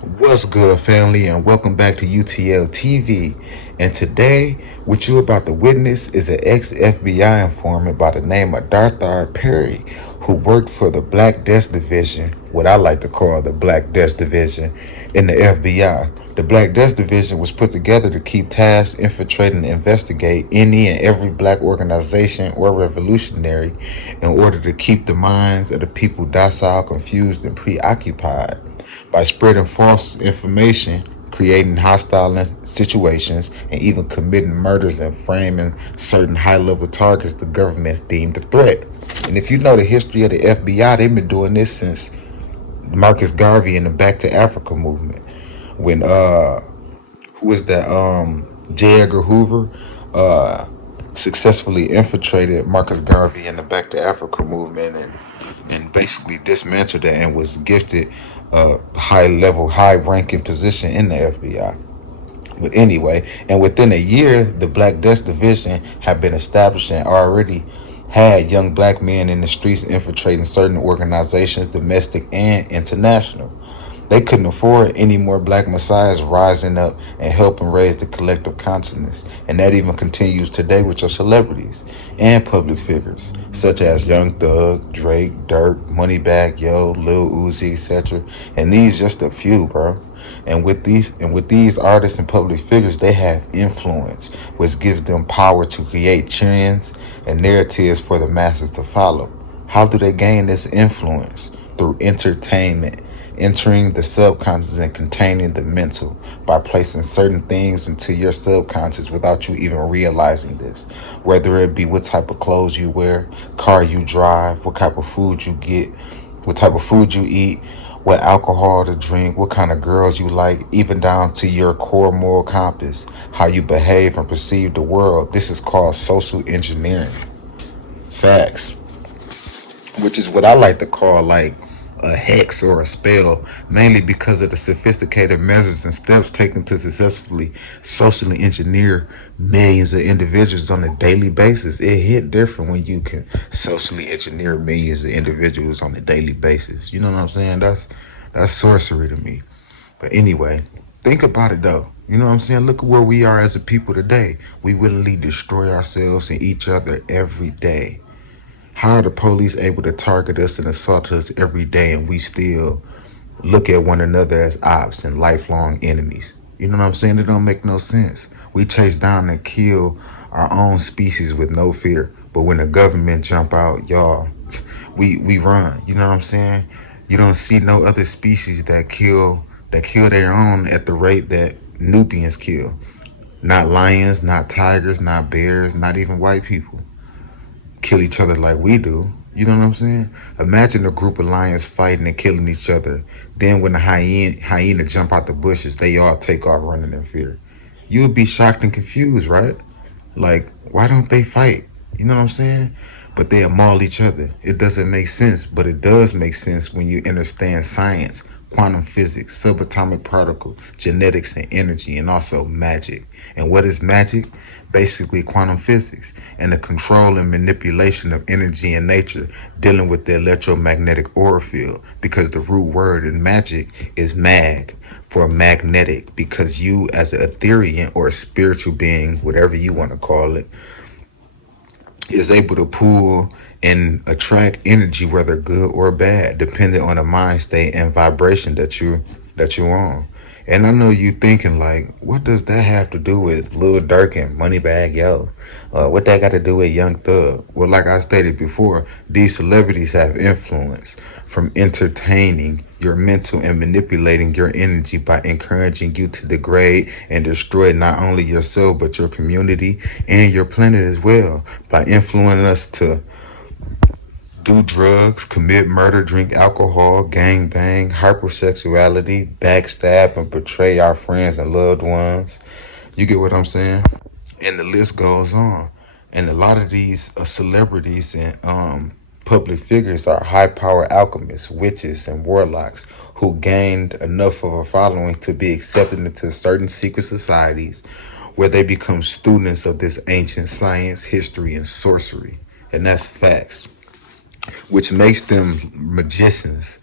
What's good, family, and welcome back to UTL TV. And today, what you're about to witness is an ex-FBI informant by the name of Darthard Perry, who worked for the Black Desk Division, what I like to call the Black Desk Division, in the FBI. The Black Desk Division was put together to keep tabs, infiltrate, and investigate any and every black organization or revolutionary in order to keep the minds of the people docile, confused, and preoccupied by spreading false information, creating hostile situations, and even committing murders and framing certain high-level targets the government deemed a threat. And if you know the history of the FBI, they've been doing this since Marcus Garvey and the Back to Africa movement. When who was that? J. Edgar Hoover successfully infiltrated Marcus Garvey and the Back to Africa movement and basically dismantled it and was gifted a high level, high ranking position in the FBI. But anyway, and within a year, the Black Desk Division had been established and already had young black men in the streets infiltrating certain organizations, domestic and international. They couldn't afford any more black messiahs rising up and helping raise the collective consciousness. And that even continues today with your celebrities and public figures, such as Young Thug, Drake, Durk, Moneybagg Yo, Lil Uzi, etc. And these just a few, bro. And with these artists and public figures, they have influence, which gives them power to create trends and narratives for the masses to follow. How do they gain this influence? Through entertainment, entering the subconscious and containing the mental by placing certain things into your subconscious without you even realizing this. Whether it be what type of clothes you wear, car you drive, what type of food you get, what type of food you eat, what alcohol to drink, what kind of girls you like, even down to your core moral compass, how you behave and perceive the world. This is called social engineering. Facts. Which is what I like to call like a hex or a spell, mainly because of the sophisticated measures and steps taken to successfully socially engineer millions of individuals on a daily basis. It hit different when you can socially engineer millions of individuals on a daily basis. You know what I'm saying? That's sorcery to me. But anyway, think about it though. You know what I'm saying? Look at where we are as a people today. We willingly destroy ourselves and each other every day. How are the police able to target us and assault us every day and we still look at one another as ops and lifelong enemies? You know what I'm saying? It don't make no sense. We chase down and kill our own species with no fear. But when the government jump out, y'all, we run. You know what I'm saying? You don't see no other species that kill their own at the rate that Nubians kill. Not lions, not tigers, not bears, not even white people kill each other like we do. You know what I'm saying? Imagine a group of lions fighting and killing each other. Then when the hyena jump out the bushes, they all take off running in fear. You would be shocked and confused, right? Like, why don't they fight? You know what I'm saying? But they maul each other. It doesn't make sense, but it does make sense when you understand science, quantum physics, subatomic particle, genetics and energy, and also magic. And what is magic? Basically quantum physics and the control and manipulation of energy in nature, dealing with the electromagnetic aura field, because the root word in magic is mag for magnetic, because you as an ethereal or a spiritual being, whatever you want to call it, is able to pull and attract energy, whether good or bad, depending on the mind state and vibration that you're on. And I know you thinking like, what does that have to do with Lil Durk and Moneybagg Yo? What that got to do with Young Thug? Well, like I stated before, these celebrities have influence from entertaining your mental and manipulating your energy by encouraging you to degrade and destroy not only yourself but your community and your planet as well, by influencing us to do drugs, commit murder, drink alcohol, gang bang, hypersexuality, backstab, and betray our friends and loved ones. You get what I'm saying? And the list goes on. And a lot of these celebrities and public figures are high power alchemists, witches, and warlocks who gained enough of a following to be accepted into certain secret societies where they become students of this ancient science, history, and sorcery. And that's facts, which makes them magicians.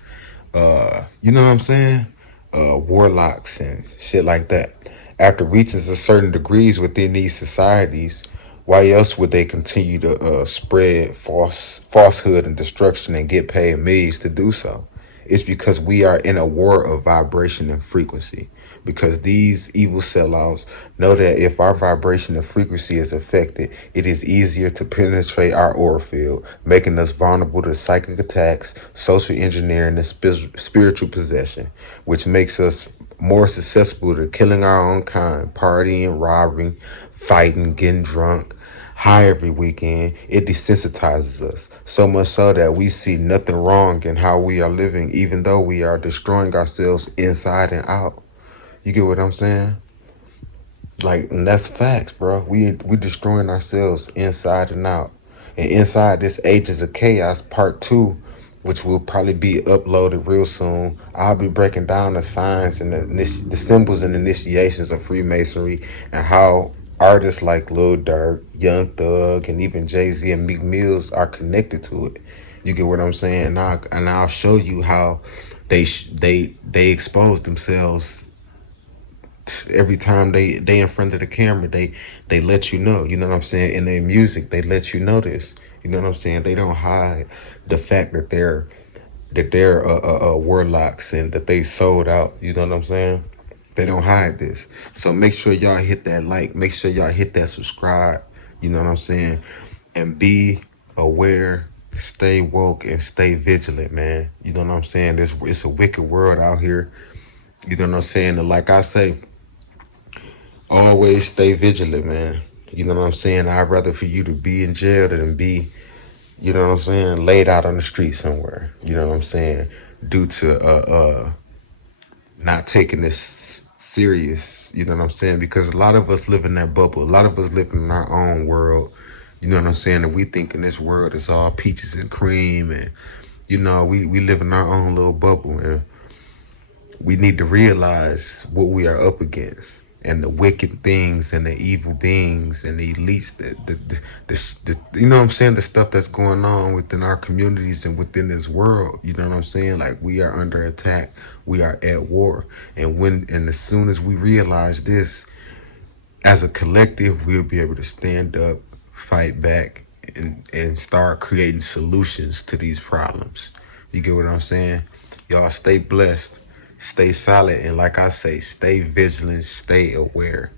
You know what I'm saying? warlocks and shit like that. After reaching a certain degrees within these societies, why else would they continue to spread falsehood and destruction and get paid millions to do so? It's because we are in a war of vibration and frequency. Because these evil sellouts know that if our vibration and frequency is affected, it is easier to penetrate our aura field, making us vulnerable to psychic attacks, social engineering, and spiritual possession, which makes us more susceptible to killing our own kind, partying, robbing, fighting, getting drunk, high every weekend. It desensitizes us so much so that we see nothing wrong in how we are living, even though we are destroying ourselves inside and out. You get what I'm saying? Like, and that's facts, bro. We destroying ourselves inside and out. And inside this Ages of Chaos Part 2, which will probably be uploaded real soon, I'll be breaking down the signs and the symbols and initiations of Freemasonry and how artists like Lil Durk, Young Thug, and even Jay-Z and Meek Mills are connected to it. You get what I'm saying? And I'll show you how they expose themselves every time they in front of the camera. They let you know. You know what I'm saying? In their music, they let you know this. You know what I'm saying? They don't hide the fact that they're warlocks and that they sold out. You know what I'm saying? They don't hide this. So make sure y'all hit that like. Make sure y'all hit that subscribe. You know what I'm saying? And be aware, stay woke, and stay vigilant, man. You know what I'm saying? It's a wicked world out here. You know what I'm saying? And like I say, always stay vigilant, man. You know what I'm saying? I'd rather for you to be in jail than be, you know what I'm saying, laid out on the street somewhere. You know what I'm saying? Due to not taking this serious. You know what I'm saying? Because a lot of us live in that bubble. A lot of us live in our own world. You know what I'm saying? And we thinking this world is all peaches and cream, and you know, we live in our own little bubble, and we need to realize what we are up against and the wicked things and the evil beings and the elites, the you know what I'm saying, the stuff that's going on within our communities and within this world. You know what I'm saying? Like, we are under attack. We are at war. And as soon as we realize this, as a collective, we'll be able to stand up, fight back, and start creating solutions to these problems. You get what I'm saying? Y'all stay blessed. Stay solid, and like I say, stay vigilant, stay aware.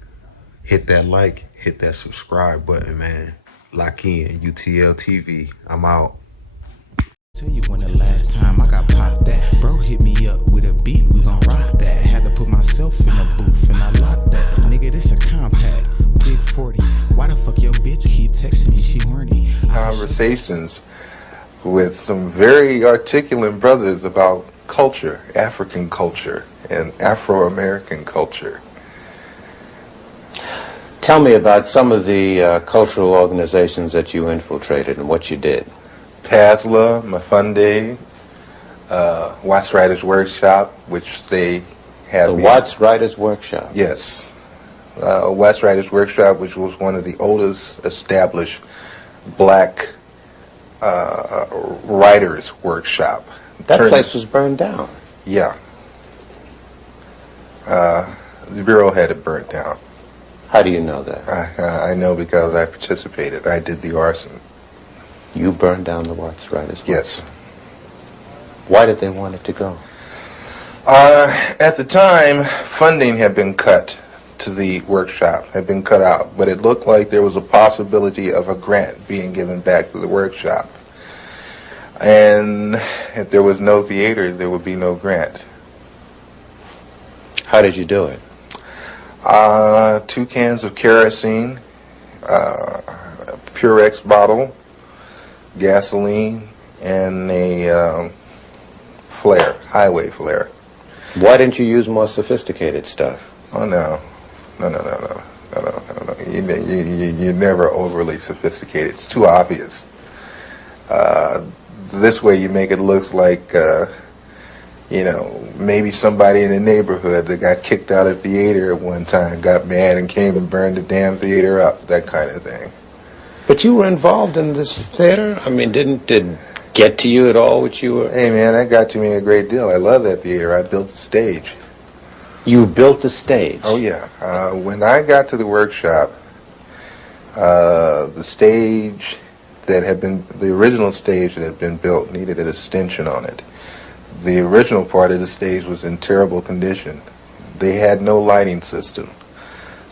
Hit that like, hit that subscribe button, man. Lock in, UTL TV. I'm out. Tell you when the last time I got popped that. Bro hit me up with a beat, we gon' rock that. Had to put myself in a booth and I locked that. Nigga, this a compact, big 40. Why the fuck your bitch keep texting me, she horny? Conversations with some very articulate brothers about culture, African culture, and Afro-American culture. Tell me about some of the cultural organizations that you infiltrated and what you did. PASLA, Mafunde, Watts Writers Workshop, which they had. The Watts Writers Workshop? Yes. Watts Writers Workshop, which was one of the oldest established black writers workshop. That place was burned down. Yeah. The Bureau had it burnt down. How do you know that? I know because I participated. I did the arson. You burned down the Watts Writers Workshop? Yes. Why did they want it to go? At the time, funding had been cut to the workshop, had been cut out, but it looked like there was a possibility of a grant being given back to the workshop. And if there was no theater, there would be no grant. How did you do it? 2 cans of kerosene, Purex bottle, gasoline, and a flare, highway flare. Why didn't you use more sophisticated stuff? Oh, no. No. You're never overly sophisticated. It's too obvious. This way you make it look like, maybe somebody in the neighborhood that got kicked out of theater at one time got mad and came and burned the damn theater up, that kind of thing. But you were involved in this theater? I mean, did it get to you at all what you were? Hey, man, that got to me a great deal. I love that theater. I built the stage. You built the stage. Oh yeah. When I got to the workshop, the stage that had been, the original stage that had been built needed an extension on it. The original part of the stage was in terrible condition. They had no lighting system.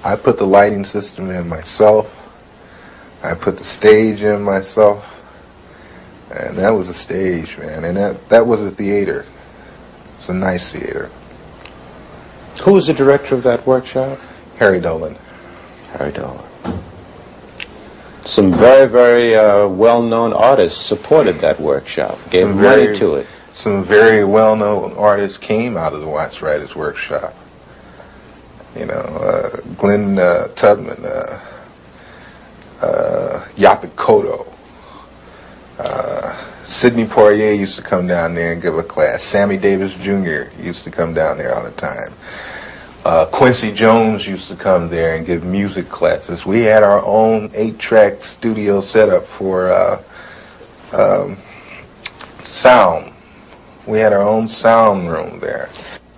I put the lighting system in myself. I put the stage in myself. And that was a stage, man. And that was a theater. It's a nice theater. Who was the director of that workshop? Harry Dolan. Harry Dolan. Some very, very well-known artists supported that workshp, gave money to it. Some very well-known artists came out of the Watts Writers Workshop. You know, Glenn Tubman, Yaphet Kotto. Sidney Poitier used to come down there and give a class. Sammy Davis Jr. used to come down there all the time. Quincy Jones used to come there and give music classes. We had our own 8-track studio setup for sound. We had our own sound room there.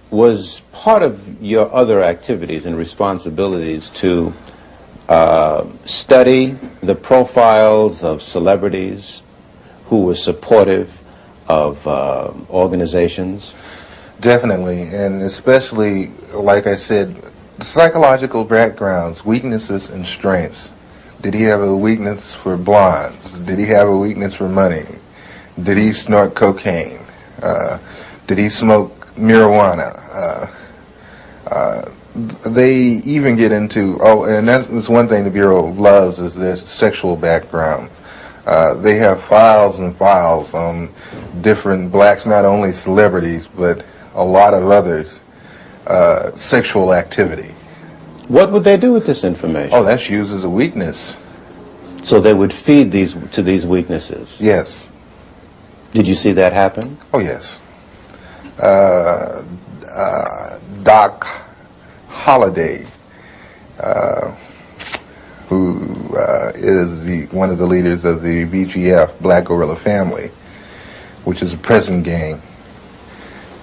Was part of your other activities and responsibilities to study the profiles of celebrities who were supportive of organizations? Definitely, and especially, like I said, psychological backgrounds, weaknesses and strengths. Did he have a weakness for blondes? Did he have a weakness for money? Did he snort cocaine? Did he smoke marijuana? They even get into, and that was one thing the Bureau loves, is their sexual background. They have files and files on different blacks, not only celebrities, but a lot of others, sexual activity. What would they do with this information? Oh, that's used as a weakness. So they would feed to these weaknesses? Yes. Did you see that happen? Oh, yes. Doc Holliday, who is one of the leaders of the BGF, Black Guerrilla Family, which is a prison gang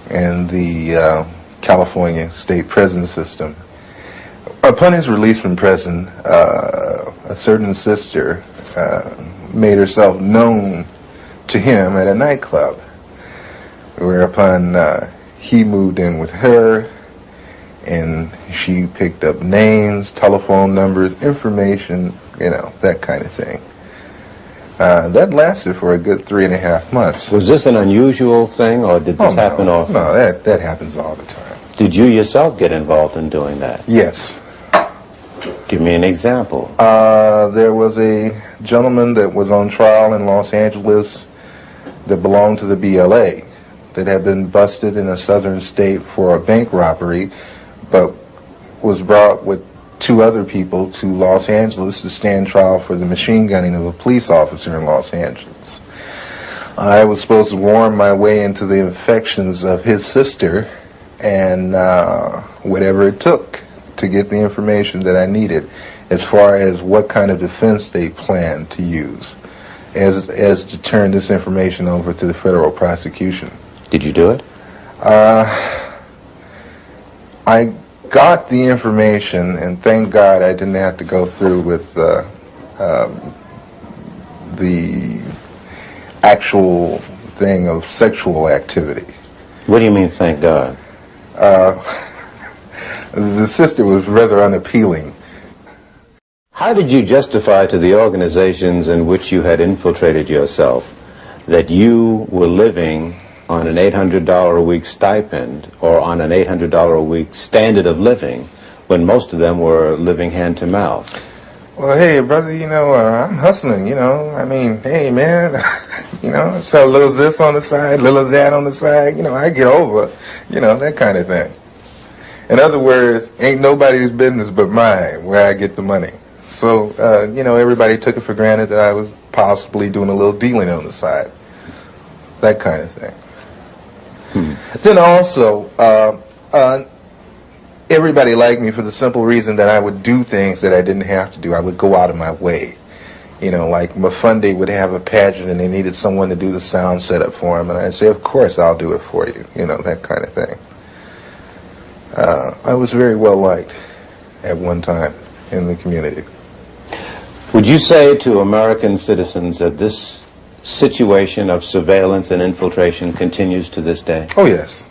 in the California state prison system. Upon his release from prison, a certain sister made herself known to him at a nightclub, whereupon he moved in with her, and she picked up names, telephone numbers, information, you know, that kind of thing. That lasted for a good 3.5 months. Was this an unusual thing, or did this happen often? No, that happens all the time. Did you yourself get involved in doing that? Yes. Give me an example. There was a gentleman that was on trial in Los Angeles that belonged to the BLA that had been busted in a southern state for a bank robbery, but was brought with 2 other people to Los Angeles to stand trial for the machine gunning of a police officer in Los Angeles. I was supposed to worm my way into the infections of his sister and whatever it took to get the information that I needed as far as what kind of defense they planned to use as to turn this information over to the federal prosecution. Did you do it? I got the information, and thank God I didn't have to go through with the actual thing of sexual activity. What do you mean, thank God? The sister was rather unappealing. How did you justify to the organizations in which you had infiltrated yourself that you were living on an $800 a week stipend or on an $800 a week standard of living when most of them were living hand to mouth? Well, hey, brother, you know, I'm hustling, you know. I mean, hey, man, you know, so a little this on the side, a little of that on the side, you know, I get over, you know, that kind of thing. In other words, ain't nobody's business but mine where I get the money. So, you know, everybody took it for granted that I was possibly doing a little dealing on the side. That kind of thing. Then also, everybody liked me for the simple reason that I would do things that I didn't have to do. I would go out of my way. You know, like Mafunde would have a pageant and they needed someone to do the sound setup for him, and I'd say, of course, I'll do it for you. You know, that kind of thing. I was very well liked at one time in the community. Would you say to American citizens that this situation of surveillance and infiltration continues to this day? Oh, yes.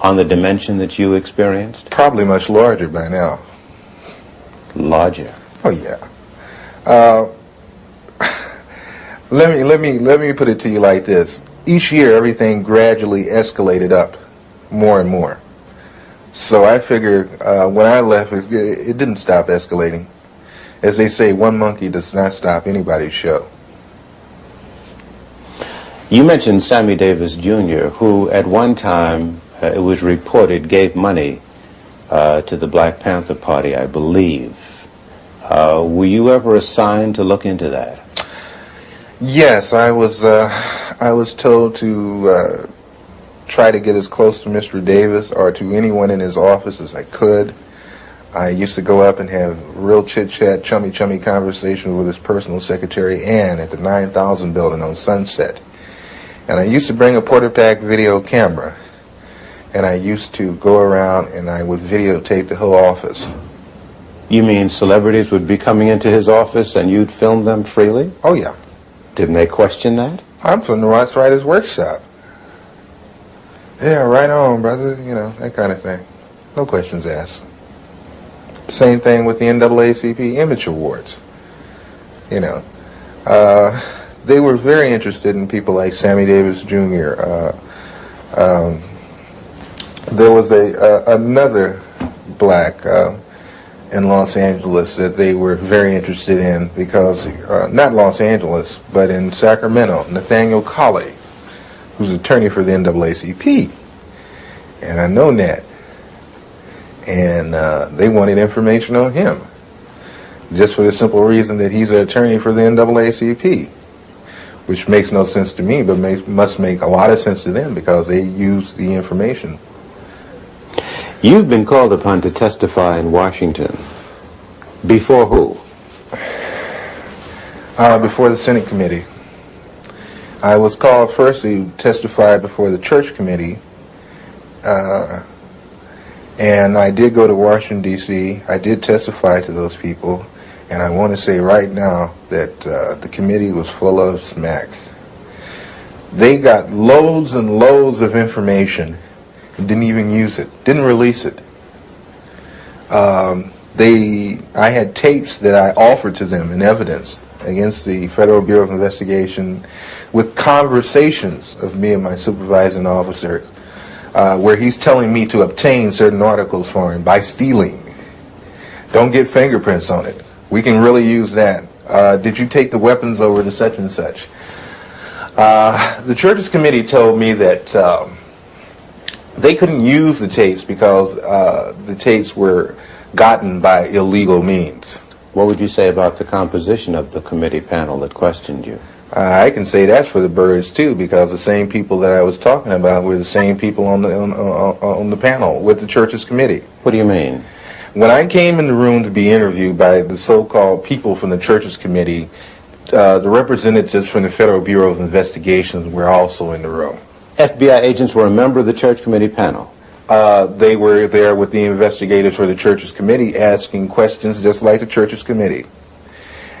On the dimension that you experienced? Probably much larger by now. Larger? Oh, yeah. Let me put it to you like this. Each year, everything gradually escalated up more and more. So I figured when I left, it didn't stop escalating. As they say, one monkey does not stop anybody's show. You mentioned Sammy Davis Jr., who at one time, it was reported, gave money to the Black Panther Party, I believe. Were you ever assigned to look into that? Yes, I was told to try to get as close to Mr. Davis or to anyone in his office as I could. I used to go up and have real chit-chat, chummy conversations with his personal secretary, Ann, at the 9000 building on Sunset. And I used to bring a Porter-Pack video camera, and I used to go around and I would videotape the whole office. You mean celebrities would be coming into his office and you'd film them freely? Oh, yeah. Didn't they question that? I'm from the Ross Writers Workshop. Yeah, right on, brother, you know, that kind of thing. No questions asked. Same thing with the NAACP Image Awards. You know, they were very interested in people like Sammy Davis Jr. There was another black in Los Angeles that they were very interested in because, not Los Angeles, but in Sacramento, Nathaniel Colley, who's attorney for the NAACP. And I know Nat. And they wanted information on him, just for the simple reason that he's an attorney for the NAACP, which makes no sense to me, but must make a lot of sense to them because they use the information. You've been called upon to testify in Washington. Before who? Before the Senate Committee. I was called first to testify before the Church Committee. And I did go to Washington, D.C. I did testify to those people. And I want to say right now that the committee was full of smack. They got loads and loads of information and didn't even use it, didn't release it. I had tapes that I offered to them in evidence against the Federal Bureau of Investigation with conversations of me and my supervising officers where he's telling me to obtain certain articles for him by stealing. Don't get fingerprints on it. We can really use that. Did you take the weapons over to such and such? The Churches Committee told me that they couldn't use the tapes because the tapes were gotten by illegal means. What would you say about the composition of the committee panel that questioned you? I can say that's for the birds too, because the same people that I was talking about were the same people on the panel with the Churches Committee. What do you mean? When I came in the room to be interviewed by the so-called people from the Churches Committee, the representatives from the Federal Bureau of Investigations were also in the room. FBI agents were a member of the Church Committee panel. They were there with the investigators for the Churches Committee asking questions just like the Churches Committee.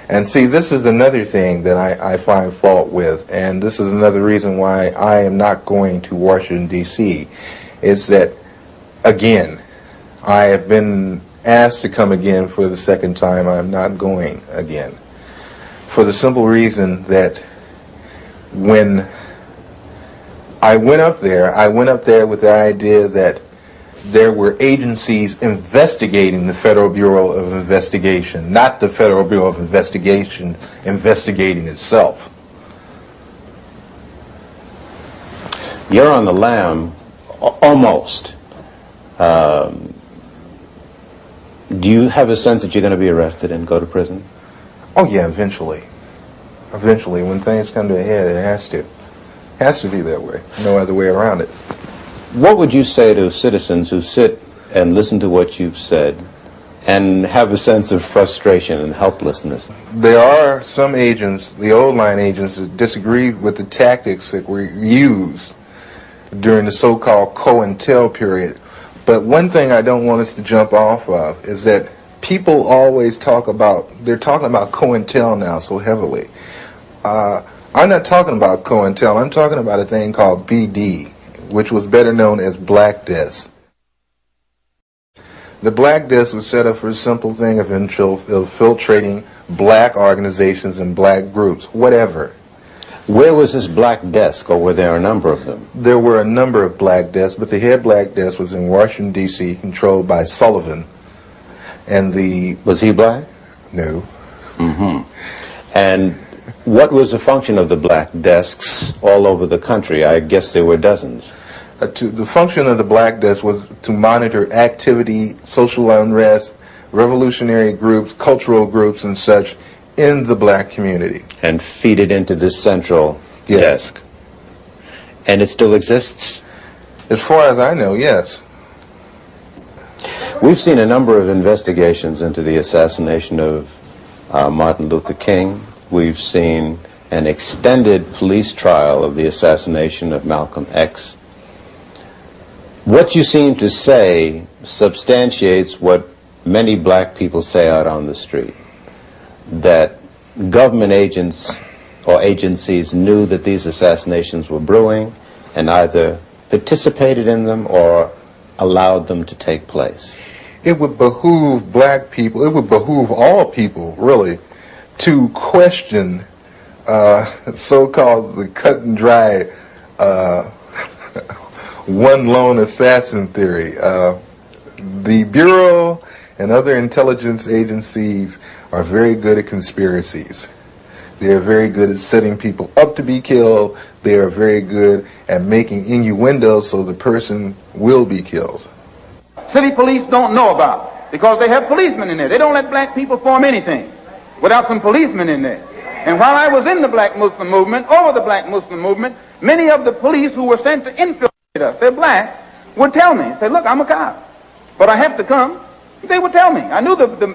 And see, this is another thing that I find fault with, and this is another reason why I am not going to Washington, D.C., is that, again, I have been asked to come again for the second time. I'm not going again. For the simple reason that when I went up there with the idea that there were agencies investigating the Federal Bureau of Investigation, not the Federal Bureau of Investigation investigating itself. You're on the lam, almost. Do you have a sense that you're going to be arrested and go to prison? Oh yeah, eventually. Eventually, when things come to a head, it has to. Has to be that way. No other way around it. What would you say to citizens who sit and listen to what you've said and have a sense of frustration and helplessness? There are some agents, the old line agents, that disagree with the tactics that were used during the so-called Cointel period. But one thing I don't want us to jump off of is that people always talk about, they're talking about Cointel now so heavily. I'm not talking about Cointel. I'm talking about a thing called BD, which was better known as Black Desk. The Black Desk was set up for a simple thing of infiltrating black organizations and black groups, whatever. Where was this Black Desk, or were there a number of them? There were a number of Black Desks, but the head Black Desk was in Washington, D.C., controlled by Sullivan. And Was he black? No. Mm-hmm. And what was the function of the Black Desks all over the country? I guess there were dozens. The function of the Black Desk was to monitor activity, social unrest, revolutionary groups, cultural groups, and such in the black community. And feed it into this central desk. And it still exists? As far as I know, yes. We've seen a number of investigations into the assassination of Martin Luther King. We've seen an extended police trial of the assassination of Malcolm X. What you seem to say substantiates what many black people say out on the street, that government agents or agencies knew that these assassinations were brewing and either participated in them or allowed them to take place. It would behoove black people, it would behoove all people, really, to question so-called the cut and dry one lone assassin theory. The Bureau and other intelligence agencies are very good at conspiracies. They are very good at setting people up to be killed. They are very good at making innuendos so the person will be killed. City police don't know about, because they have policemen in there. They don't let black people form anything without some policemen in there. And while I was in the black Muslim movement, over the black Muslim movement, many of the police who were sent to infiltrate us, they're black, would tell me, say, look, I'm a cop, but I have to come. They would tell me. I knew the